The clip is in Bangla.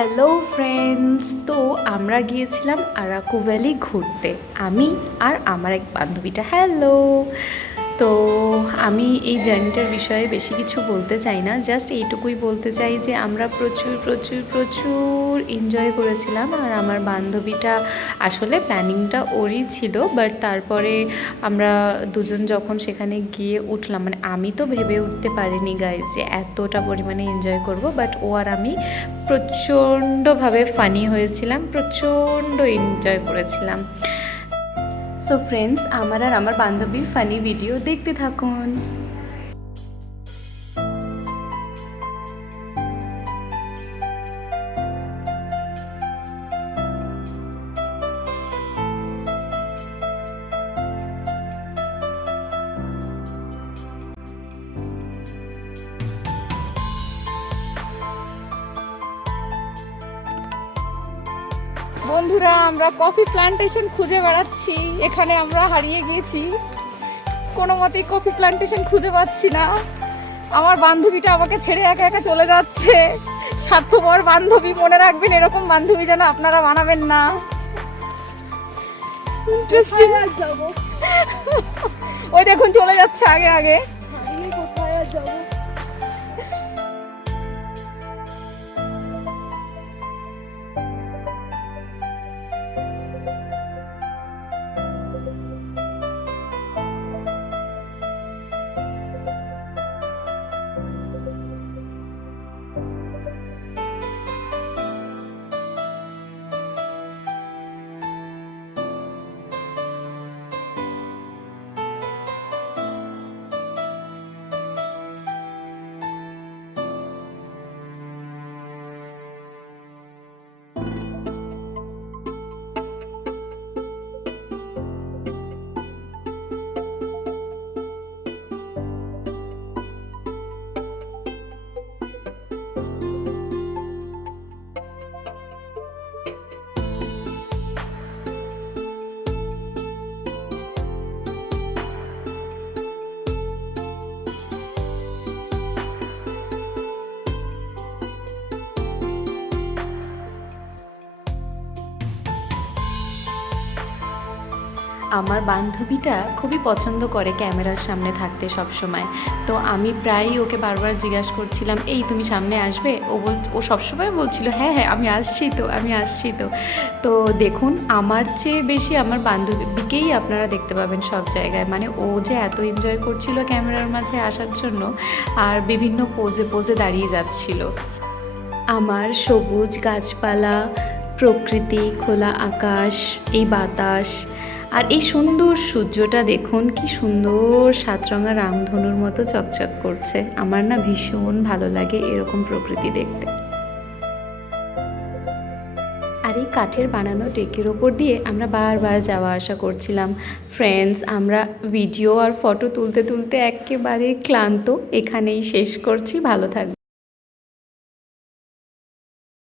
হ্যালো ফ্রেন্ডস, তো আমরা গিয়েছিলাম আরাকু ভ্যালি ঘুরতে, আমি আর আমার এক বান্ধবীটা। হ্যালো। তো আমি এই জার্নিটার বিষয়ে বেশি কিছু বলতে চাই না, জাস্ট এইটুকুই বলতে চাই যে আমরা প্রচুর প্রচুর প্রচুর এনজয় করেছিলাম। আর আমার বান্ধবীটা আসলে প্ল্যানিংটা ওরই ছিল, বাট তারপরে আমরা দুজন যখন সেখানে গিয়ে উঠলাম, মানে আমি তো ভেবে উঠতে পারিনি গাইজ যে এতটা পরিমাণে এনজয় করব, বাট ও আর আমি প্রচণ্ডভাবে ফানি হয়েছিলাম, প্রচণ্ড এনজয় করেছিলাম। সো ফ্রেন্ডস, আমার আর আমার বান্ধবীর ফানি ভিডিও দেখতে থাকুন। বন্ধুরা, আমরা কফি প্ল্যান্টেশন খুঁজে বেড়াচ্ছি। এখানে আমরা হারিয়ে গিয়েছি, কোনো মতেই কফি প্ল্যান্টেশন খুঁজে পাচ্ছি না। আমার বান্ধবীটা আমাকে ছেড়ে একা একা চলে যাচ্ছে। স্বার্থপর বান্ধবী, মনে রাখবেন এরকম বান্ধবী যেন আপনারা বানাবেন না। ইন্টারেস্টিং। ওই দেখুন চলে যাচ্ছে আগে আগে। কোথায় আর যাবো? আমার বান্ধবীটা খুবই পছন্দ করে ক্যামেরার সামনে থাকতে সব সময়। তো আমি প্রায়ই ওকে বারবার জিজ্ঞাসা করছিলাম, এই তুমি সামনে আসবে? ও সবসময় বলছিল হ্যাঁ হ্যাঁ আমি আসছি তো, আমি আসছি তো। তো দেখুন, আমার চেয়ে বেশি আমার বান্ধবীকেই আপনারা দেখতে পাবেন সব জায়গায়। মানে ও যে এত এনজয় করছিল ক্যামেরার মাঝে আসার জন্য, আর বিভিন্ন পোজে পোজে দাঁড়িয়ে যাচ্ছিল। আমার সবুজ গাছপালা, প্রকৃতি, খোলা আকাশ, এই বাতাস আর এই সুন্দর সূর্যটা দেখুন, কি সুন্দর সাতরঙা রামধনুর মতো চকচক করছে। আমার না ভীষণ ভালো লাগে এরকম প্রকৃতি দেখতে। আর এই কাঠের বানানো ডেকের ওপর দিয়ে আমরা বারবার যাওয়া আসা করছিলাম। ফ্রেন্ডস, আমরা ভিডিও আর ফটো তুলতে তুলতে একেবারে ক্লান্ত। এখানেই শেষ করছি। ভালো থাকবে।